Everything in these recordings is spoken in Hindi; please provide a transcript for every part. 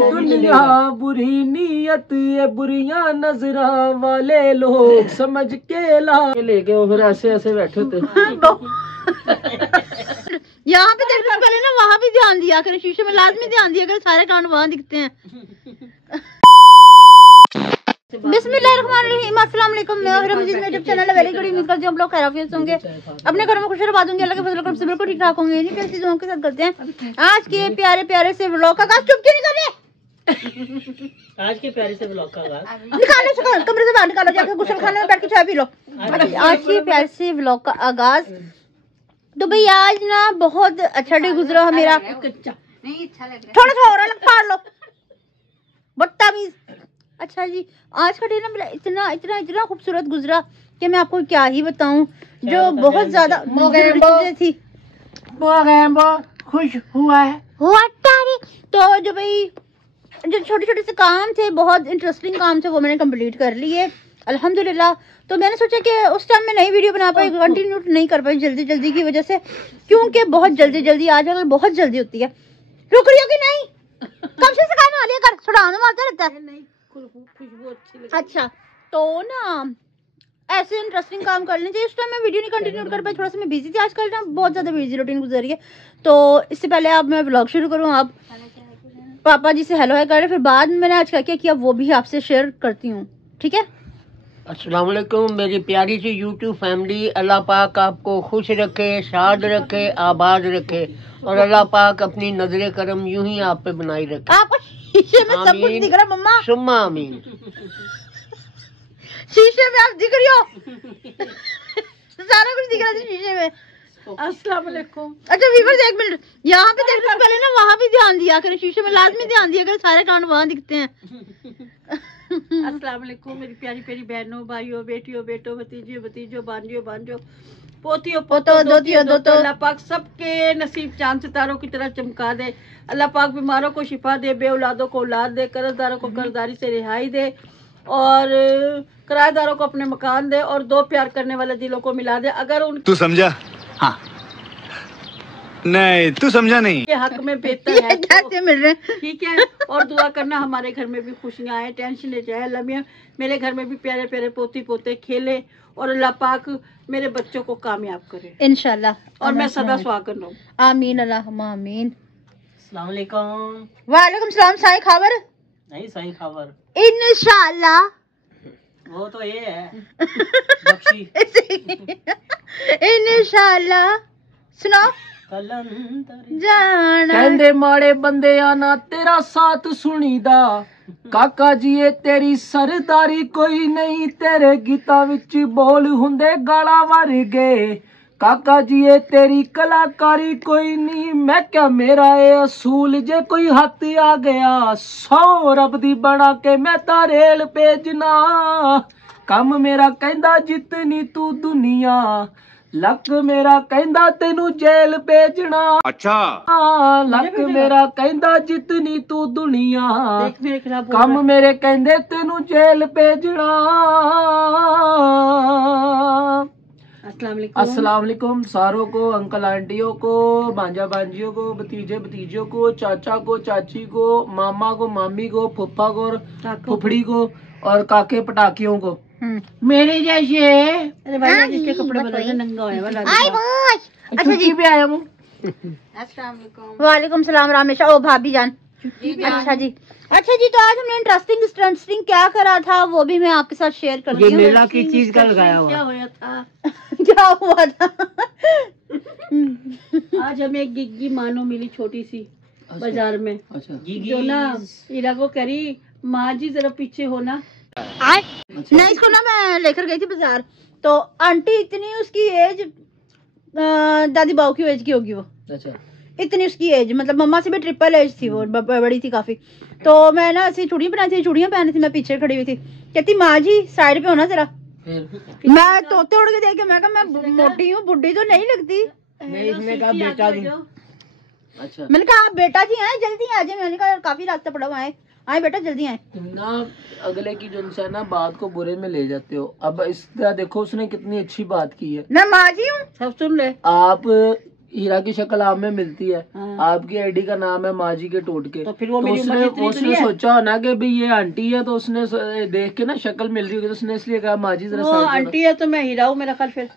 दुनिया बुरी नीयत है, बुरिया नजरा वाले लोग समझ के ला लेके वो फिर ऐसे ऐसे बैठे होते। यहाँ पे देखने से पहले ना वहाँ भी ध्यान दिया करें, शीशे में लाजमी ध्यान दिया करें, सारे कांड वहाँ दिखते हैं। बिस्मिल्लाहिर्रहमानिर्रहीम, अस्सलाम वालेकुम। मैं और मुझे मेरा चैनल है वेरी गुड। उम्मीद करती हूं आप लोग खैरियत होंगे, अपने घरों में खुश आबाद होंगे, अल्लाह के फजल करम से बिल्कुल ठीक ठाक होंगे। इन्हीं कैसी दुआओं के साथ करते हैं आज के प्यारे प्यारे से व्लॉग का आगाज। चुप क्यों नहीं कर रहे? आज के प्यारे से व्लॉग का आगाज निकालो, कमरे से बाहर निकालो, जाकर गुस्ल खाने में बैठ के चाय पी लो। आज के प्यारे से व्लॉग का आगाज तो भाई आज ना बहुत अच्छा डे गुजरा मेरा। थोड़ा सा और अलग फाड़ लो, बदतमीज। अच्छा जी, आज का डे ना मेरा इतना इतना इतना खूबसूरत गुजरा कि मैं आपको क्या ही बताऊं। जो बहुत ज्यादा चीजें थी खुश हुआ है तो जो भाई जो छोटे छोटे से काम थे, बहुत इंटरेस्टिंग काम थे, वो मैंने कंप्लीट कर लिए अल्हम्दुलिल्लाह। तो मैंने सोचा कि उस टाइम में नई वीडियो बना पाई, कंटिन्यू नहीं कर पाई जल्दी जल्दी की वजह से, क्योंकि बहुत जल्दी जल्दी आजकल बहुत जल्दी होती है। रुक रही हो कि नहीं? कब से सिखाने वाली है, कर छुड़ाने मारता रहता है। खुशबू अच्छी लगी। अच्छा तो ना ऐसे इंटरेस्टिंग काम कर लें चाहिए। उस टाइम मैं वीडियो नहीं कंटिन्यू कर पाई, थोड़ा सा मैं बिजी थी। आजकल ना बहुत ज्यादा बिजी रूटीन गुजर रही है। तो इससे पहले अब मैं व्लॉग शुरू करूँ, आप पापा जी से हेलो है करें, फिर बाद में मैंने आज क्या किया वो भी आपसे शेयर करती हूँ, ठीक है? अस्सलाम वालेकुम मेरी प्यारी सी यूट्यूब फैमिली। अल्लाह पाक आपको खुश रखे, शाद रखे, आबाद रखे और अल्लाह पाक अपनी नजरे करम यूं ही आप पे बनाई रखे। आपको शीशे में सब कुछ दिख रहा है मम्मा, सुम्मा आमीन। शीशे में आप दिख रही हो, सारा कुछ दिख रहा है शीशे में। अस्सलाम वालेकुम। अच्छा वीवर्स एक मिनट, यहाँ पे देखने से पहले ना वहाँ भी ध्यान दिया करें, शीशे में लाजमी ध्यान दिया करें, सारे कांड वहाँ दिखते हैं। अस्सलाम वालेकुम मेरी प्यारी प्यारी बहनों, भाइयों, बेटियों, बेटों, भतीजियों, भतीजों, भांजियों, भांजों, पोतियों, पोतों, दोतियों, दोतों। अल्लाह पाक सबके नसीब चांद सितारों की तरह चमका दे। अल्लाह पाक बीमारों को शिफा दे, बे औलादों को औलाद दे, कर्जदारों को कर्जदारी से रिहाई दे और किराएदारों को अपने मकान दे और दो प्यार करने वाले दिलों को मिला दे। अगर उन तू समझा? हाँ नहीं तू समझा नहीं। के हक में बेहतर है कैसे मिल रहे हैं, ठीक है। और दुआ करना हमारे घर में भी खुशियाँ आए, टेंशन ले जाए। अल्लाह मियां मेरे घर में भी प्यारे प्यारे पोती पोते खेले और अल्लाह पाक मेरे बच्चों को कामयाब करे इंशाल्लाह। और मैं सदा सुहागन रहूं, आमीन अल्लाहुम्मा आमीन। अस्सलाम वालेकुम। वालेकुम सलाम। साई खबर नहीं सही खबर इंशाल्लाह, वो तो ये है बख्शी। इंशाल्लाह सुनो जाना कहंदे माड़े बंदे आना तेरा साथ सुनीदा, काका जी ये तेरी सरदारी कोई नहीं, तेरे गीता विच बोल हुंदे गाला वर्गे, काका जी ये तेरी कलाकारी कोई नहीं। मैं क्या मेरा ये असूल जे कोई हाथ आ गया, 100 रब दी बना के मैं तारेल भेजना, कम मेरा कहंदा जितनी तू दुनिया, लक मेरा कहंदा तेनू जेल भेजना। अच्छा लक मेरा कहंदा जितनी तू दुनिया, मेरे खिलाफ कम मेरे कहंदे तेनू जेल भेजना। अस्सलाम वालेकुम सारों को, अंकल आंटियों को, भांजा भांजियों को, भतीजे भतीजों को, चाचा को, चाची को, मामा को, मामी को, फुफ्फा को, फुफड़ी को और काके पटाखियों को। मेरे जैसे अरे भाई जिसके कपड़े बदलने नंगा होया वाला। अच्छा जी भी आया हूँ। अस्सलाम वालेकुम। वालेकुम सलाम रामेशा। ओ भाभी जान। अच्छा जी, अच्छा जी, तो आज हमने इंटरेस्टिंग क्या करा था वो भी मैं आपके साथ शेयर कर रही हूँ। मेला की चीज का लगाया हुआ क्या होया था, क्या हुआ था? आज हमें एक गिग्गी मानो मिली छोटी सी बाजार में। अच्छा जो ना इरा को करी माँ जी जरा पीछे हो ना। नहीं इसको ना मैं लेकर गई थी बाजार, तो आंटी इतनी उसकी एज दादी बाऊ की एज की होगी वो। अच्छा इतनी उसकी एज, मतलब मम्मा से भी ट्रिपल एज थी वो, बड़ी थी काफी। तो मैं ना ऐसी चूड़ियां पहनी थी, चूड़ियां पहनी थी, मैं पीछे खड़ी हुई थी, कहती माँ जी साइड पे होना जरा। मैं तोते उड़ के देख के मैं कहा मैं मोटी हूँ, बुढ़ी तो नहीं लगती। नहीं इसने कहा बेटा जी। अच्छा मैंने कहा आप बेटा जी हैं, जल्दी आ जाए। मैंने कहा काफी रास्ता पड़ा हुआ है, आए बेटा जल्दी आए ना। अगले की जो है ना बात को बुरे में ले जाते हो। अब इस देखो उसने कितनी अच्छी बात की है। मैं माँ जी हूँ, सब सुन ले। आप हीरा की शक्ल आप में मिलती है, हाँ। आपकी आईडी का नाम है माँ जी के टोटके, तो फिर वो मेरी उम्र जितनी तो उसने नहीं है। सोचा होना कि भाई ये आंटी है, तो उसने देख के ना शक्ल मिल रही होगी, तो उसने इसलिए कहा माँ जी जरा वो साइड करो। आंटी है तो मैं हीरा हूँ मेरा ख्याल। फिर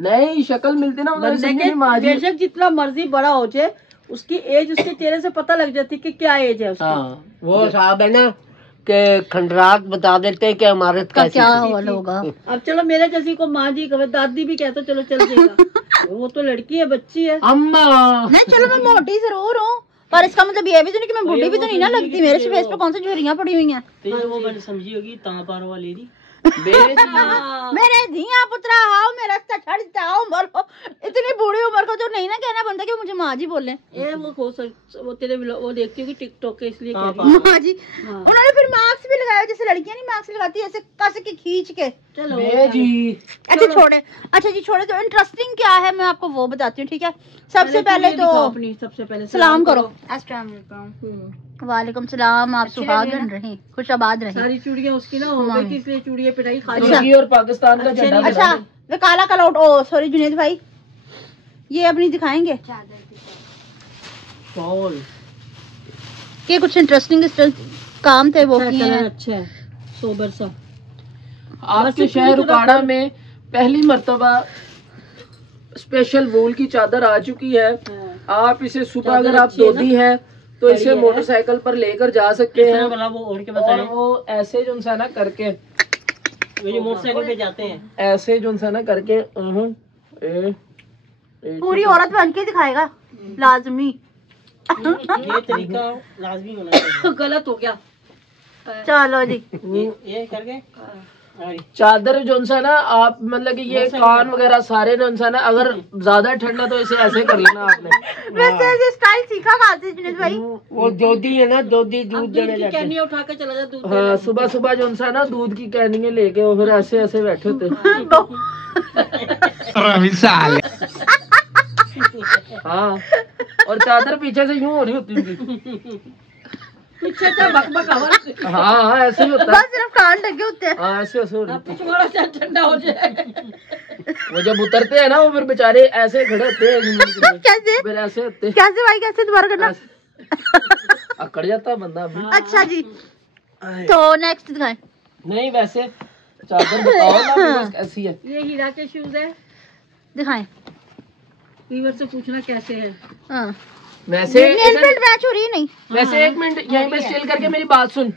नहीं शक्ल मिलती ना उधर, बंदे समझे के नहीं माँ जी। बेशक जितना मर्जी बड़ा हो जाए, उसकी एज उसके चेहरे से पता लग जाती कि क्या एज है उसकी। हाँ वो साहब है ना कि खंडरात बता देते हैं कि हमारे का क्या हाल होगा। अब चलो मेरे जैसी को माँ जी कहे, दादी भी कहते चलो चल जाएगा। वो तो लड़की है, बच्ची है। अम्मा नहीं चलो मैं मोटी जरूर हूँ, पर इसका मतलब ये भी तो नहीं कि मैं बूढ़ी भी तो नहीं ना लगती। मेरे फेस पे कौन सी झुर्रियाँ पड़ी हुई हैं। वो मैंने समझी होगी तापार वाली दी। मेरे धिया पुत्रा आओ मेरा रास्ता छड़ जाओ मरो। इतनी बूढ़ी उम्र को तो नहीं ना कहना बनता कि वो मुझे माँ जी बोले। ये वो तेरे वो देखती होगी टिकटॉक के, इसलिए कह रही हूँ। माँ जी उन्होंने फिर मार्क्स भी लगाया, जैसे लड़कियां नहीं मार्क्स लगाती ऐसे कस के खींच के। चलो जी अच्छा छोड़े, अच्छा जी छोड़े। तो इंटरेस्टिंग क्या है मैं आपको वो बताती हूँ, ठीक है। सबसे पहले तो अपनी सबसे पहले सलाम करो। वालेकुम सलाम। आप सुहागन रहें, खुशाबाद रहें। सारी चूड़ियाँ उसकी ना हो गई थी, इसलिए चूड़ियाँ पिटाई खा तुर्की और पाकिस्तान का झंडा बना अच्छा वे काला काला ओ सॉरी जुनेद भाई, ये अपनी दिखाएंगे कि कुछ इंटरेस्टिंग काम थे वो किए हैं। अच्छा है, सोबर सा। आपके शहर उकाड़ा में पहली मर्तबा स्पेशल वूल की चादर आ चुकी है। आप इसे सुबह अगर आप धोती हैं तो इसे मोटरसाइकिल पर लेकर जा सकते हैं। वो ओढ़ के और वो ऐसे जो सा ना करके, जो मोटरसाइकिल पे जाते हैं, ऐसे जो सा ना करके पूरी औरत बन के दिखाएगा लाजमी। ये तरीका लाजमी होना चाहिए। गलत हो गया। चलो जी ये करके चादर जो सा ना आप मतलब कि ये कान वगैरह सारे जो सा ना, अगर ज्यादा ठंडा तो इसे ऐसे कर लेना आपने। वैसे ये स्टाइल सीखा कहाँ से जुनेद भाई? वो दोधी है ना, दोधी दूध देने की जाते हैं। कैनी उठा के चला जा दूध हाँ सुबह सुबह जो सा ना दूध की कैनियां लेके वो फिर ऐसे ऐसे बैठे होते। हाँ और चादर पीछे से यूं हो रही होती उनकी। पीछे से बकबक आवाज। हाँ हाँ ऐसे ही होता है। बस सिर्फ कान लगे होते हैं। हाँ ऐसे ऐसे हो रही होती है। पिछवाड़ा से ठंडा हो जाए। वो जब उतरते हैं ना वो फिर बेचारे ऐसे खड़े होते हैं, कैसे फिर ऐसे होते हैं, कैसे भाई कैसे दोबारा करना? अकड़ जाता है बंदा अभी। अच्छा जी तो नेक्स्ट दिखाएं। नहीं वैसे चादर बताओ ना व्यूअर्स कैसी है। ये हीरा के शूज है, दिखाएं। व्यूअर से पूछना कैसे है। हाँ वैसे नेल पेंट मैच हो रही है नहीं? वैसे एक मिनट यहीं पे स्टिल करके मेरी बात सुन।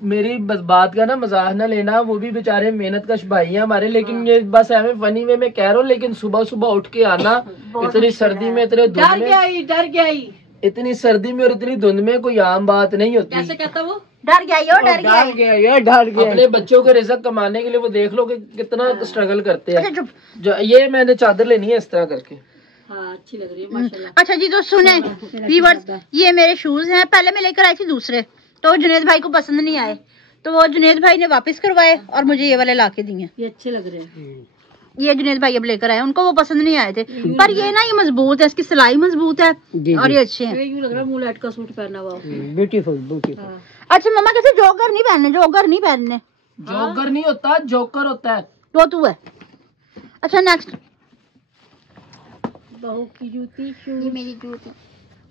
मेरी बस बात का ना मजाक ना लेना, वो भी बेचारे मेहनत कश भाई हैं हमारे, लेकिन ये बस हमें फनी वे में कह रहा हूँ। लेकिन सुबह सुबह उठ के आना इतनी सर्दी में, इतने धुंध में, डर गया ही। इतनी सर्दी में और इतनी धुंध में कोई आम बात नहीं होती। कैसे कहता वो? डर गया यो, डर गया ये डर गया। अपने बच्चों के रिजक कमाने के लिए वो देख लो कि कितना स्ट्रगल करते अच्छा हैं। चुप। जो ये मैंने चादर लेनी है इस तरह करके। हाँ अच्छी लग रही है माशाल्लाह। अच्छा जी तो सुने व्यूअर्स, ये मेरे शूज हैं। पहले मैं लेकर आई थी दूसरे, तो जुनेद भाई को पसंद नहीं आए, तो वो जुनेद भाई ने वापस करवाए और मुझे ये वाले ला के दिए। ये अच्छे लग रहे हैं। ये जुनेद भाई अब लेकर आए, उनको वो पसंद नहीं आए थे, पर ये ना ये मजबूत है, इसकी सिलाई मजबूत है और ये अच्छे हैं। ये यूं लग रहा है मुलायट का सूट पहना हुआ। Beautiful beautiful. अच्छा मम्मा कैसे जोकर नहीं पहनने? जोकर नहीं पहनने, जोकर नहीं होता, जोकर होता है। वो तू है। अच्छा नेक्स्ट। बहू की जूती शूज। मेरी जूती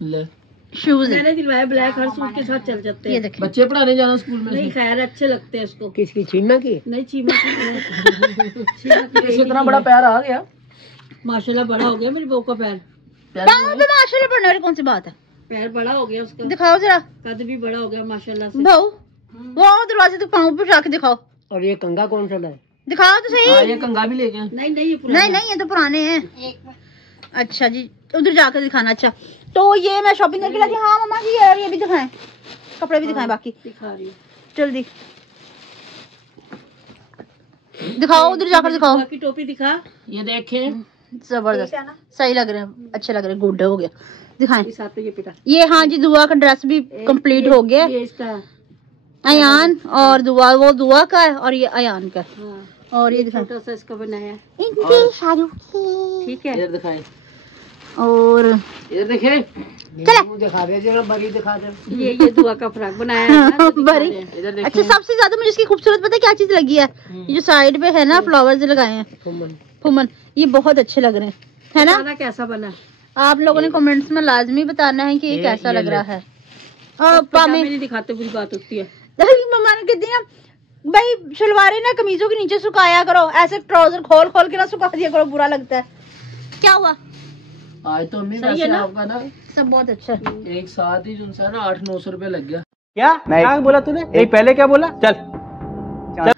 ले शूज है, मैंने दिलवाया ब्लैक, हर सूट के साथ चल जाते ये हैं। देखें। बच्चे पढ़ाने जाना स्कूल में नहीं खैर अच्छे लगते हैं इसको। किसकी छीना की? नहीं चीमा इसे इतना बड़ा पैर आ गया। माशाल्लाह बड़ा हो गया मेरी बहू का पैर। पाँव पे माशाल्लाह पढ़ने वाली कौन सी बात है? पैर बड़ा हो गया उसका, दिखाओ जरा कद भी बड़ा हो गया माशाल्लाह से। भाऊ, वो दरवाजे तक पाँव पे जाके दिखाओ, और ये कंगा कौन सा है? दिखाओ तो सही। ये कंगा भी ले गए। नहीं नहीं ये पुराना नहीं नहीं ये तो पुराने हैं। अच्छा जी उधर जाकर दिखाना। अच्छा तो ये मैं शॉपिंग करके लाई थी। हाँ मम्मा जी ये भी दिखाएं, कपड़े भी दिखाएं बाकी दिखा रही है। जल्दी दिखाओ, उधर जाकर दिखाओ। बाकी टोपी दिखा। ये देखें जबरदस्त सही लग रहे हैं, अच्छे लग रहे हैं, गुड हो गया। दिखाएं इस हाथ पे ये पिटा। ये। हाँ जी दुआ का ड्रेस भी कंप्लीट हो गया। ये इसका अयान और दुआ, वो दुआ का है और ये अयान का है। हाँ और ये दिखाएं छोटा सा इसका बनाया है। इनकी शादी की। ठीक है इधर दिखाएं। और ये देखिए, चले दिखा दे जरा, बड़ी दिखा दे। ये दुआ का फ्रॉक बनाया है ना, तो दिखा बड़ी। रहे हैं। इधर अच्छा, देखिए। सबसे ज्यादा मुझे इसकी खूबसूरत पता है क्या चीज लगी है? ये जो साइड पे है ना फ्लावर्स लगाए हैं फुमन, ये बहुत अच्छे लग रहे हैं, है ना? बताना कैसा बना? आप लोगों ने कमेंट्स में लाजमी बताना है कि ये कैसा लग रहा है। और पजामे नहीं दिखाते, बुरी बात होती है। मम्मा ने कहती है भाई शलवारें ना कमीजों के नीचे सुखाया करो, ऐसे ट्राउजर खोल खोल के ना सुखा दिया करो, बुरा लगता है। क्या हुआ? आज तो अम्मी सही है वैसे ना? आपका ना सब बहुत अच्छा है। एक साथ ही जो सा ना 800-900 रुपए लग गया। क्या बोला तूने? नहीं, पहले क्या बोला? चल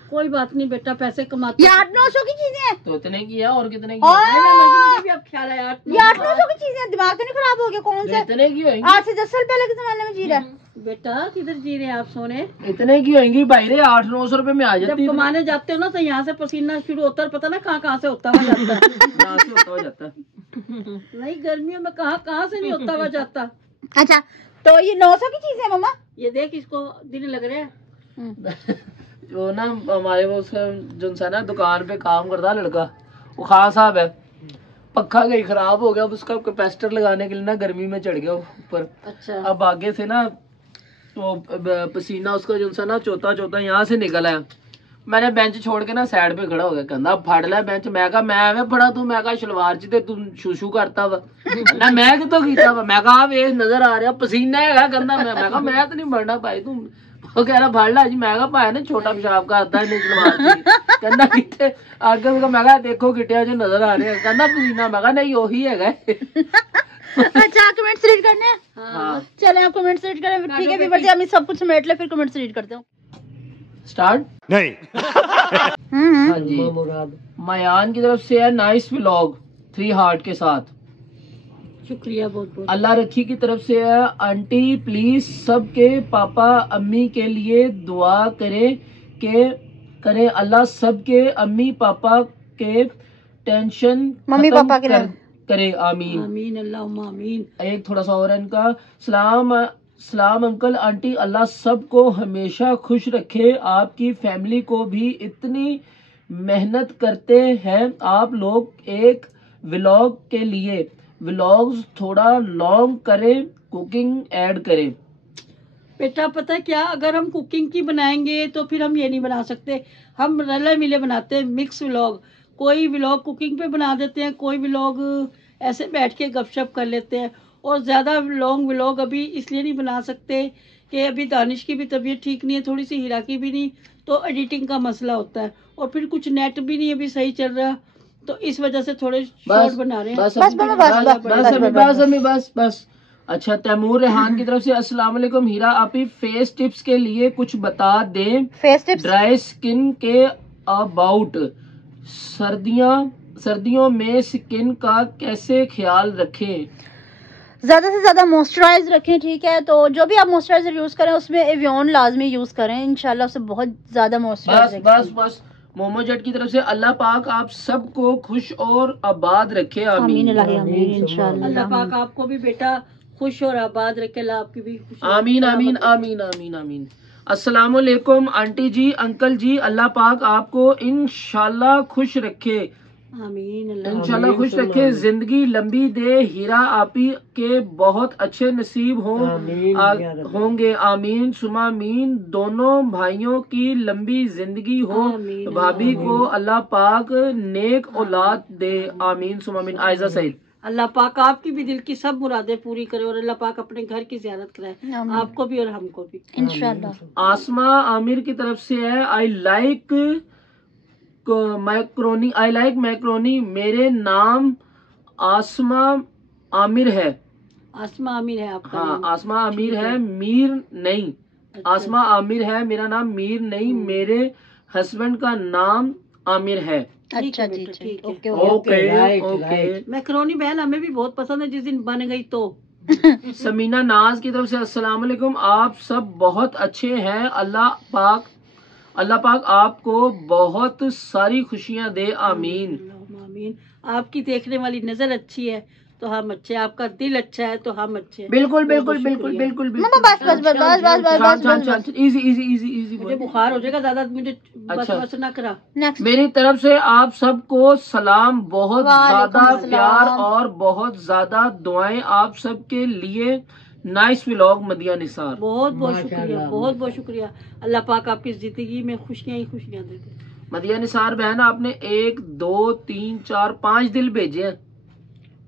कोई बात नहीं बेटा, पैसे कमाते ये 800-900 की चीजें हैं। तो इतने किया और कितने और किया? मुझे भी अब ख्याल आया। ये 800-900 की चीजें हैं, दिमाग तो नहीं खराब हो गया? कौन से इतने की होंगी? 8 से 10 साल पहले के जमाने में जी रहा है। बेटा किधर जी रहे हैं आप सोने? इतने की होंगी भाई रे, 800-900 रुपए में आ जब जाती है। कमाने जाते हो ना तो यहाँ से पसीना शुरू होता है, पता ना कहाँ से होता हुआ जाता है। यहाँ से होता हुआ जाता है। नहीं, गर्मियों में कहाँ से नहीं होता हुआ जाता। अच्छा, तो ये 900 की चीजें हैं मम्मा। ये देख, इसको दिन लग रहे हैं। जो ना हमारे वो उसका जो सा ना दुकान पे काम करता लड़का, वो खान साहब है, पक्का कहीं खराब हो गया, अब उसका कैपेसिटर लगाने के लिए ना गर्मी में चढ़ गया ऊपर। अच्छा। अब आगे से ना तो पसीना उसका जो सा ना चौथा चौथा यहाँ से निकल आया। मैंने बेंच छोड़ के ना साइड पे खड़ा हो गया, कहना फड़ लिया बेंच। मैं कहा मैं एवं फड़ा तू, मैं कहा शलवार च ते तू शू करता वा ना, मैं कितों कीता वा? मैं कहा वे नजर आ रहा पसीना है, कहना मैं कहा मैं तो नहीं मरना भाई तू। वो कह रहा फड़ ला जी। मैं कहा भाई ना छोटा पेशाब करता है शलवार च, कहना कितने आगे उसका। मैं कहा देखो गिटिया जो नजर आ रहे हैं, कहना पसीना। मैं कहा नहीं वही है। अच्छा, कमेंट्स रीड करने हैं? हाँ चलें आप कमेंट्स रीड करें, ठीक है व्यूअर्स, हम सब कुछ समेट ले, फिर कमेंट्स रीड करते हैं। स्टार्ट। नहीं। हाँ जी, मयान की तरफ से है नाइस व्लॉग 3 हार्ट के साथ। शुक्रिया बहुत बहुत। अल्लाह रखी की तरफ से है आंटी प्लीज सबके पापा अम्मी के लिए दुआ करें अल्लाह सबके अम्मी पापा के टेंशन मम्मी खत्म पापा के करे आमीन। आमीन अल्लाहुम्मा आमीन। एक थोड़ा सा और है इनका। सलाम अंकल आंटी, अल्लाह सबको हमेशा खुश रखे, आपकी फैमिली को भी इतनी मेहनत करते हैं आप लोग एक व्लॉग के लिए, व्लॉग्स थोड़ा लॉन्ग करें, कुकिंग ऐड करें। बेटा पता है क्या, अगर हम कुकिंग की बनाएंगे तो फिर हम ये नहीं बना सकते, हम रले मिले बनाते हैं मिक्स व्लॉग। कोई व्लॉग कुकिंग पे बना देते हैं, कोई व्लॉग ऐसे बैठ के गपशप कर लेते हैं, और ज़्यादा लॉन्ग व्लॉग अभी इसलिए नहीं बना सकते कि अभी दानिश की भी तबीयत ठीक नहीं है, थोड़ी सी हीरा की भी नहीं, तो एडिटिंग का मसला होता है, और फिर कुछ नेट भी नहीं अभी सही चल रहा, तो इस वजह से थोड़े शॉर्ट बना रहे हैं। बस। अच्छा, तैमूर रेहान की तरफ से अस्सलाम वालेकुम हीरा आपी, फेस टिप्स के लिए कुछ बता दें। Face tips? ड्राई स्किन के अबाउट, सर्दियों में स्किन का कैसे ख्याल रखें? ज्यादा से ज्यादा मॉइस्चराइज रखें, ठीक है? तो जो भी आप मॉइस्चराइजर यूज करें उसमें एवियन लाजमी यूज करें, इंशाल्लाह उससे बहुत ज्यादा मॉइस्चराइज। बस मोमो जट की तरफ से अल्लाह पाक आप सबको खुश और आबाद रखे, आमीन। आमीन इंशाल्लाह। अल्लाह पाक आपको भी बेटा खुश और आबाद रखे, अल्लाह आपकी भी खुश आमीन आमीन आमीन आमीन आमीन। अस्सलाम वालेकुम आंटी जी, अंकल जी, अल्लाह पाक आपको इंशाल्लाह खुश रखे, आमीन। इंशाल्लाह खुश रखे, जिंदगी लंबी दे, हीरा आपी के बहुत अच्छे नसीब होंगे, आमीन सुमा आमीन। दोनों भाइयों की लंबी जिंदगी हो, भाभी को अल्लाह पाक नेक औलाद दे, आमीन सुमा आमीन। आयजा सईद, अल्लाह पाक आपकी भी दिल की सब मुरादें पूरी करे, और अल्लाह पाक अपने घर की ज़ियारत कराए आपको भी और हमको भी इंशाल्लाह। आसमा आमिर की तरफ से है आई लाइक मैक्रोनी, मेरे नाम आसमा आमिर है। आसमा आमिर है आपका? हाँ, आसमा आमिर है, मीर नहीं। अच्छा। आसमा आमिर है, मेरा नाम मीर नहीं, मेरे हस्बैंड का नाम आमिर है। अच्छा जी, ठीक है। ओके। मैक्रोनी बहन हमें भी बहुत पसंद है, जिस दिन बन गई तो। समीना नाज की तरफ से अस्सलाम वालेकुम, आप सब बहुत अच्छे हैं, अल्लाह पाक आपको बहुत सारी खुशियां दे, आमीन। आमीन। आपकी देखने वाली नजर अच्छी है तो हम अच्छे, आपका दिल अच्छा है तो हम अच्छे हैं। बिल्कुल बिल्कुल बहुत बिल्कुल शुक्रिया। बिल्कुल मामा बस बस बस बस बस बस बस बस इजी इजी इजी इजी मुझे बुखार हो जाएगा ज्यादा, मुझे बस अच्छा। बस ना करा। नेक्स्ट। मेरी तरफ से आप सबको सलाम, बहुत वालेकुम ज्यादा अस्सलाम। प्यार और बहुत ज्यादा दुआएं आप सबके लिए। Nice vlog मदिया Nisar. बहुत बहुत शुक्रिया, बहुत बहुत शुक्रिया। अल्लाह पाक आपकी जिंदगी में खुशियां ही खुशियां दे दे। मदिया निसार बहन, आपने 1 2 3 4 5 दिल भेजे हैं।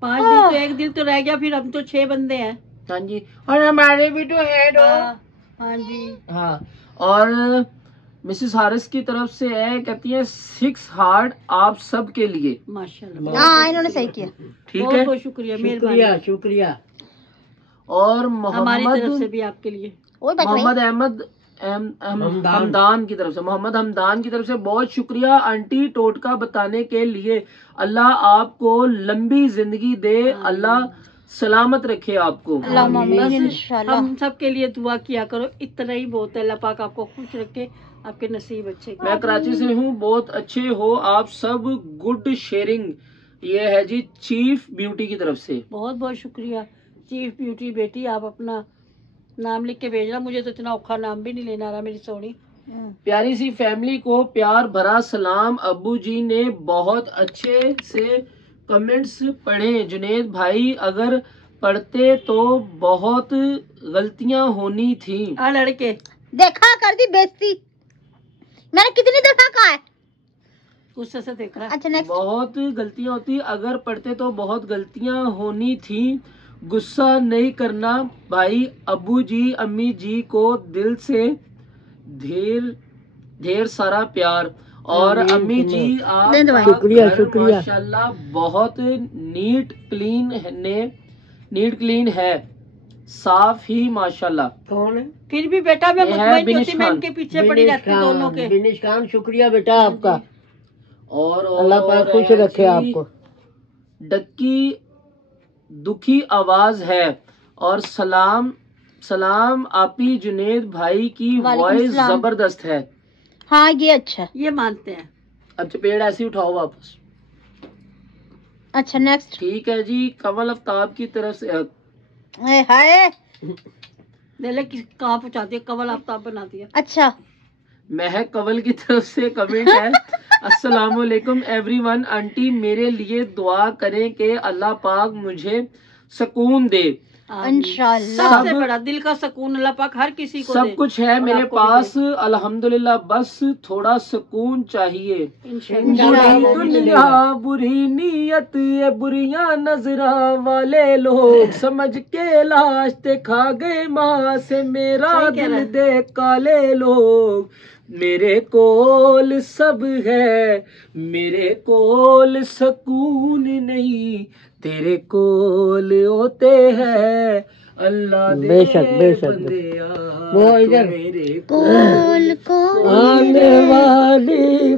5 दिल तो, एक दिल तो रह गया, फिर हम तो 6 बंदे हैं। हाँ जी, और हमारे भी तो है दो। हाँ जी। हाँ, और मिसेस हारिस की तरफ से है, कहती है 6 हार्ट आप सब के लिए। माशाल्लाह, हाँ इन्होंने सही किया। ठीक बहुत है, बहुत शुक्रिया, शुक्रिया मेहरबानी। शुक्रिया। और हमारी तरफ से मोहम्मद भी आपके लिए। ओए बैठ मोहम्मद अहमद हमदान की तरफ से, मोहम्मद हमदान की तरफ से बहुत शुक्रिया आंटी टोटका बताने के लिए। अल्लाह आपको लंबी जिंदगी दे, अल्लाह सलामत रखे आपको। अल्लाह इंशाल्लाह। हम सब के लिए दुआ किया करो, इतना ही बहुत है। अल्लाह पाक आपको खुश रखे, आपके नसीब अच्छे करे। मैं कराची से हूँ, बहुत अच्छे हो आप सब, गुड शेयरिंग। ये है जी चीफ ब्यूटी की तरफ से। बहुत बहुत शुक्रिया चीफ ब्यूटी बेटी, आप अपना नाम लिख के भेजना, मुझे तो इतना औखा नाम भी नहीं लेना रहा मेरी सोनी। प्यारी सी फैमिली को प्यार भरा सलाम। अब्बू जी ने बहुत अच्छे से कमेंट्स पढ़े। जुनेद भाई अगर पढ़ते तो बहुत गलतियां होनी थी। लड़के देखा कर दी बेइज्जती मैंने कितनी दफा कहा है। गुस्से से देख रहा है। अच्छा नेक्स्ट। बहुत गलतियां होती, अगर पढ़ते तो बहुत गलतियां होनी थी। गुस्सा नहीं करना भाई। अब्बू जी अम्मी जी को दिल से ढेर सारा प्यार। और अम्मी जी आप शुक्रिया, शुक्रिया। माशाल्लाह बहुत नीट क्लीन है, साफ ही माशाल्लाह। कौन है? फिर भी बेटा मैं ये है मुतमईन बिनिश होती, मैं खान। इनके पीछे पड़ी रहती दोनों के। बिनिश खान, शुक्रिया बेटा आपका। और अल्लाह पाक खुश है रखे जी, आपको। डक्की दुखी आवाज है। और सलाम आपी जुनेद भाई की वालेकुम वॉइस सलाम। जबरदस्त है। हाँ ये अच्छा। ये मानते हैं। अब चपेड़ ऐसे ही उठाओ वापस। अच्छा नेक्स्ट। ठीक है जी, कमल आफ्ताब की तरफ से हाय। देले कहाँ पहुँचा दिया, कवल आफ्ताब बना दिया। अच्छा महक कंवल की तरफ से कमेंट है। अस्सलाम वालेकुम एवरीवन। आंटी मेरे लिए दुआ करें कि अल्लाह पाक मुझे सुकून दे। इंशाल्लाह। सबसे बड़ा दिल का सुकून अल्लाह पाक हर किसी को सब दे। कुछ है और मेरे आपको भी पास अल्हम्दुलिल्लाह, बस थोड़ा सुकून चाहिए। इंशाल्लाह। बुरी दुनिया बुरी नीयत ये बुरियां नजरा वाले लोग समझ के लाश ते खा गए माँ से मेरा सही कह दिल रहा है। दे काले लोग। मेरे कोल सब है, मेरे कोल सुकून नहीं, तेरे कोल होते हैं अल्लाह दे बेशक, बेशक। बंदेया, वो इधर। तो मेरे कोल कोल आने वाली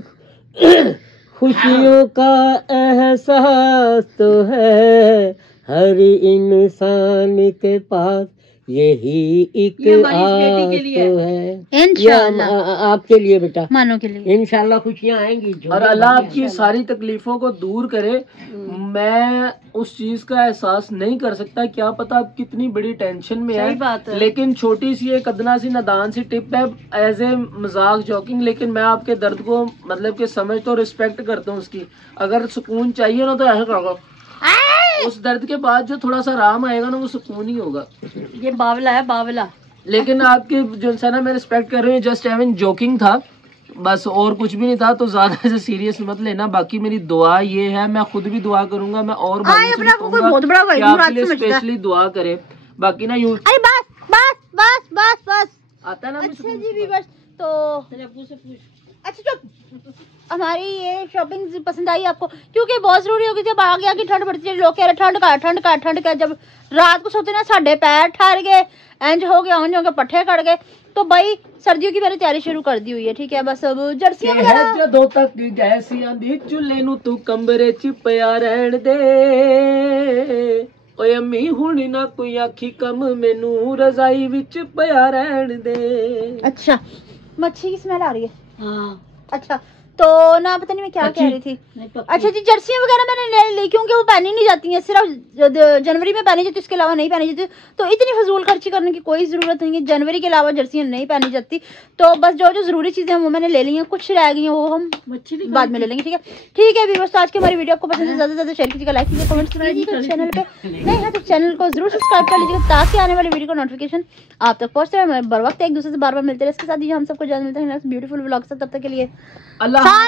खुशियों का एहसास तो है हर इंसान के पास, यही एक ये हमारी इस बेटी के आस लिए तो है। इंशाल्लाह। आपके लिए बेटा, मानो के लिए। इंशाल्लाह खुशियाँ आएंगी। और अल्लाह आपकी सारी तकलीफों को दूर करे। मैं उस चीज का एहसास नहीं कर सकता, क्या पता आप कितनी बड़ी टेंशन में सही बात है। लेकिन छोटी सी एक अदना सी नादान सी टिप है, एज ए मजाक जोकिंग, लेकिन मैं आपके दर्द को मतलब कि समझ तो रिस्पेक्ट करता हूँ उसकी। अगर सुकून चाहिए ना तो ऐसा करो, उस दर्द के बाद जो थोड़ा सा आराम आएगा ना वो सुकून ही होगा। ये बावला है, बावला। लेकिन आपके जो है ना मैं रिस्पेक्ट कर रही हूँ, जस्ट एवन जोकिंग था बस, और कुछ भी नहीं था, तो ज्यादा से सीरियस मत लेना। बाकी मेरी दुआ ये है, मैं खुद भी दुआ करूंगा, मैं और अपना कोई बहुत बड़ा भाई मुराद समझता है। स्पेशली दुआ करे। बाकी ना यूं अरे बस बस बस बस बस। आता है ना अच्छा जी भी बस। तो तेरे अब्बू से पूछ। अच्छा चुप। हमारी ये शॉपिंग पसंद आई आपको? क्योंकि बहुत जरूरी होगी, जब आ गया कि ठंड पड़ती है, लोग कह रहे ठंड का ठंड का ठंड का। जब रात को सोते ना साढ़े पैर ठहर गए, इंज हो गया, उंज हो गया, पट्ठे कट गए, तो भाई सर्दियों की मैंने तैयारी शुरू कर दी हुई है। ठीक है, बस अब जर्सियां वगैरह। जदों तक जैसी आंधी चुल्हे नू तू कमरे च पिया रहन दे, ओए अम्मी हुण ना कोई आखी कम, मैनू रजाई विच पिया रहन दे। अच्छा मच्छी की स्मेल आ रही है। हाँ अच्छा तो ना पता नहीं मैं क्या कह रही थी। अच्छा जी, जर्सियां वगैरह मैंने ले ली क्योंकि वो पहनी नहीं जाती हैं, सिर्फ जनवरी में पहनी जाती है, इसके अलावा नहीं पहनी जाती। तो इतनी फजूल खर्ची करने की कोई ज़रूरत नहीं है, जनवरी के अलावा जर्सियां नहीं पहनी जाती। तो बस जो जो ज़रूरी चीज़ें हैं वो मैंने ले ली हैं, कुछ रह गई हैं वो हम बाद में ले लेंगे। ठीक है व्यूअर्स, तो आज की हमारी वीडियो आपको पसंद है ज़्यादा से ज़्यादा शेयर कीजिएगा, लाइक कीजिएगा, कमेंट कीजिएगा। चैनल पे नहीं है तो चैनल को जरूर सब्सक्राइब कर लीजिएगा ताकि आने वाली वीडियो का नोटिफिकेशन आप तक पहुँचते रहे। बर वक्त एक दूसरे से बार बार मिलते रहे। इसके साथ ही हम सबको इजाज़त मिलते हैं नेक्स्ट ब्यूटीफुल व्लॉग से। तब तक के लिए अल्लाह हाफिज़।